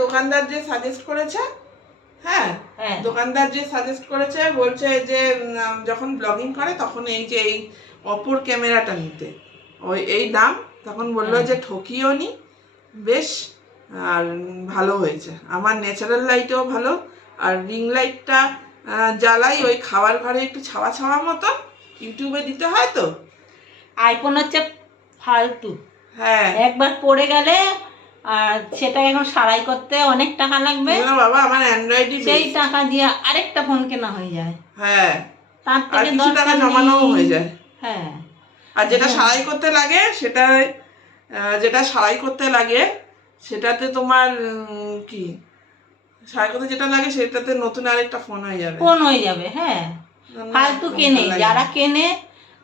দোকানদার যে সাজেস্ট করেছে, হ্যাঁ দোকানদার যে সাজেস্ট করেছে বলছে যে যখন ব্লগিং করে তখন এই যে এই অপর ক্যামেরাটা নিতে, ওই এই দাম। তখন বললো যে ঠকিও নি, বেশ আর ভালো হয়েছে। আমার ন্যাচারাল লাইটও ভালো, আর রিং লাইটটা জ্বালাই ওই খাবার ঘরে একটু ছাওয়া ছাওয়া মতো, ইউটিউবে দিতে হয় তো। আইফোন হচ্ছে ফালতু, হ্যাঁ একবার পড়ে গেলে আর সেটা এখন সারাই করতে অনেক টাকা লাগবে। বাবা আমার অ্যান্ড্রয়েডই সেই টাকা দিয়ে আরেকটা ফোন কেনা হয়ে যায়। হ্যাঁ তার আর থেকে কিছু টাকা জমানোও হয়ে যায়। হ্যাঁ আর যেটা সারাই করতে লাগে সেটা, যেটা সারাই করতে লাগে সেটাতে তোমার কি সারাই করতে যেটা লাগে সেটাতে নতুন আরেকটা ফোন হয়ে যাবে। হ্যাঁ ফালতু কেনে যারা কেনে,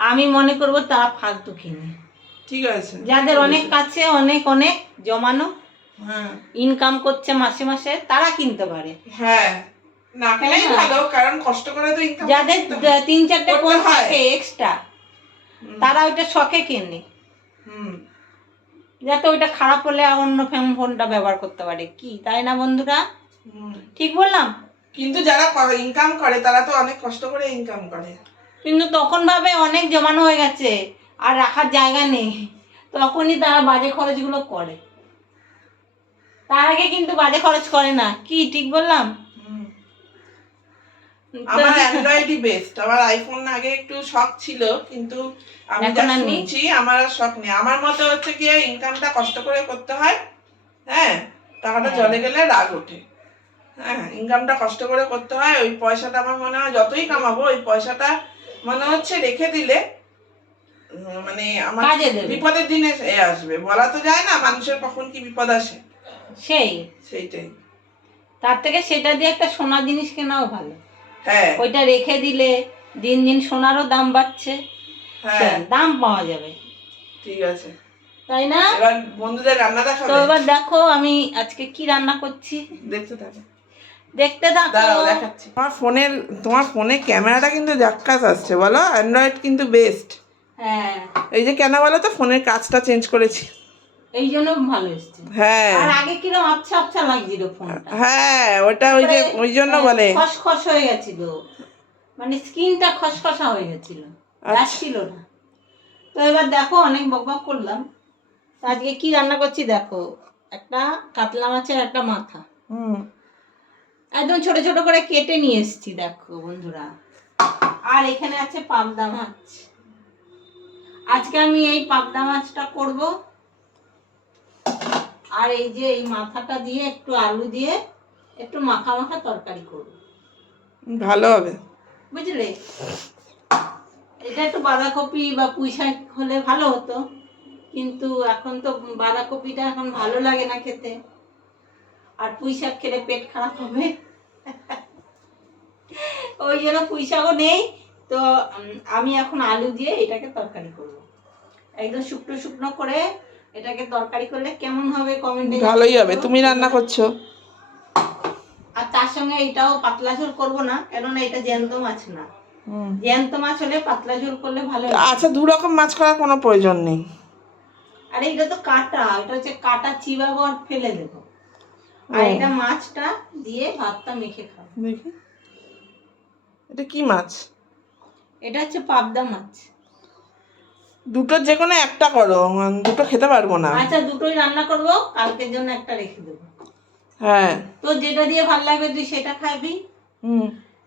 আমি মনে করব তারা ফালতু কেনে। ঠিক আছে, যাদের অনেক কাছে অনেক অনেক জমানো, হ্যাঁ ইনকাম করছে মাসে মাসে, তারা কিনতে পারে। হ্যাঁ না কিনলেই ভালো, কারণ কষ্ট করে তো ইনকাম। যাদের 3-4টে ফোন থাকে এক্সট্রা, তারা ওইটা শখে কেনে, যাতে ওইটা খারাপ হলে অন্য ফোনটা ব্যবহার করতে পারে। কি তাই না বন্ধুরা? ঠিক বললাম? কিন্তু যারা ইনকাম করে তারা তো অনেক কষ্ট করে ইনকাম করে, কিন্তু তখন ভাবে অনেক জমানো হয়ে গেছে আর রাখার জায়গা নেই, তখনই তারা বাজে খরচগুলো করে। তার আগে কিন্তু বাজে খরচ করে না। কি ঠিক বললাম? আমার অ্যান্ড্রয়েডই বেস্ট। আমার আইফোন আগে একটু শখ ছিল, কিন্তু আমি যা শুনছি আমার আর শখ নেই। আমার মতে হচ্ছে কি ইনকামটা কষ্ট করে করতে হয়, হ্যাঁ টাকাটা জলে গেলে রাগ ওঠে। হ্যাঁ ইনকামটা কষ্ট করে করতে হয়, ওই পয়সাটা আমার মনে হয় যতই কামাবো ওই পয়সাটা মনে হচ্ছে রেখে দিলে মানে আমার বিপদের দিনে আসবে। বলা তো যায় না মানুষের কখন কি বিপদ আসে, সেইটাই। তার থেকে সেটা দিয়ে একটা সোনা জিনিস কেনাও ভালো। হ্যাঁ ওইটা রেখে দিলে দিন দিন সোনারও দাম বাড়ছে, হ্যাঁ দাম পাওয়া যাবে। ঠিক আছে, তাই না? এবার বন্ধুদের রান্না দেখাবে। তো এবার দেখো আমি আজকে কি রান্না করছি, দেখতে থাকো। দাঁড়াও দেখাচ্ছি। তোমার ফোনে ক্যামেরাটা কিন্তু জাক্কাস আসছে, বলো অ্যান্ড্রয়েড কিন্তু বেস্ট। হ্যাঁ এই যে কেন বলো তো, ফোনের কাজটা চেঞ্জ করেছি, এই জন্য ভালো এসেছে। হ্যাঁ আর আগে কিরকম আবছা আবছা লাগছিল ফোনটা। হ্যাঁ ওটা ওই জন্য বলে খসখস হয়ে গেছিল, মানে স্ক্রিনটা খসখসা হয়ে গেছিল, আসছিল না। তো এবার দেখো অনেক বকবক করলাম, আজকে কি রান্না করছি দেখো। একটা কাতলা মাছের একটা মাথা একদম ছোট ছোট করে কেটে নিয়ে এসেছি দেখো বন্ধুরা। আর এখানে আছে পাবদা মাছ। আজকে আমি এই পাবদা মাছটা করব, আর এই যে এই মাথাটা দিয়ে একটু আলু দিয়ে একটু মাখা মাখা তরকারি করব, ভালো হবে বুঝলে। এটা একটু বাঁধাকপি বা পুঁই শাক হলে ভালো হতো, কিন্তু এখন তো বাঁধাকপিটা এখন ভালো লাগে না খেতে, আর পুঁই শাক খেলে পেট খারাপ হবে। ওই জন্য পুঁই শাকও নেই। তো আমি এখন আলু দিয়ে এটাকে তরকারি করব, একদম শুকনো শুকনো করে এটাকে তরকারি করলে কেমন হবে কমেন্টে। ভালোই হবে, তুমি রান্না করছো। আর তার সঙ্গে এটাও পাতলা ঝোল করব না, কেননা এটা জ্যান্ত মাছ না। জ্যান্ত মাছ হলে পাতলা ঝোল করলে ভালো। আচ্ছা দু রকম মাছ করার কোনো প্রয়োজন নেই। আরে এটা তো কাটা, এটা হচ্ছে কাটা চিবাবো আর ফেলে দেবো, আর এটা মাছটা দিয়ে ভাতটা মেখে খাবো। দেখি এটা কি মাছ? এটা হচ্ছে পাবদা মাছ। দুটোর যে কোনো একটা করো, দুটো খেতে পারবো না। আচ্ছা দুটোই রান্না করব, কালকের জন্য একটা রেখে দেবো। হ্যাঁ তো যেটা দিয়ে ভালো লাগবে তুই সেটা খাবি,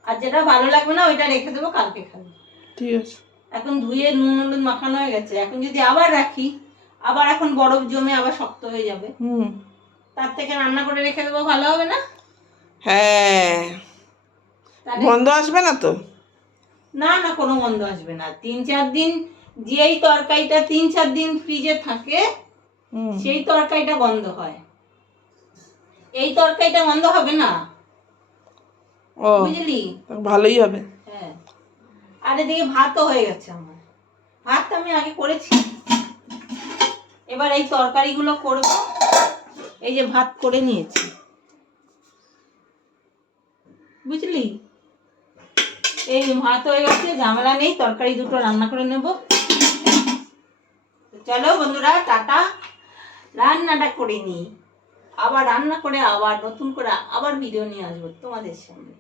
আর যেটা ভালো লাগবে না ওইটা রেখে দেবো, কালকে খাবি। ঠিক আছে। এখন ধুয়ে নুন হলুদ মাখানো হয়ে গেছে, এখন যদি আবার রাখি আবার এখন বরফ জমে আবার শক্ত হয়ে যাবে। তার থেকে রান্না করে রেখে দেবো, ভালো হবে না? হ্যাঁ গন্ধ আসবে না তো? না না কোনো গন্ধ আসবে না। 3-4 দিন যেই তরকারিটা 3-4 দিন ফ্রিজে থাকে সেই তরকারিটা গন্ধ হয়, এই তরকারিটা গন্ধ হবে না, বুঝলি? ভালোই হবে। হ্যাঁ আর এদিকে ভাতও হয়ে গেছে আমার, ভাত আমি আগে করেছি, এবার এই তরকারিগুলো করব। এই যে ভাত করে নিয়েছি, বুঝলি, এই ভাত হয়ে গেছে, ঝামেলা নেই, তরকারি দুটো রান্না করে নেব। চলো বন্ধুরা টাটা, রান্নাটা করে নিই। আবার রান্না করে আবার নতুন করে আবার ভিডিও নিয়ে আসবো তোমাদের সামনে।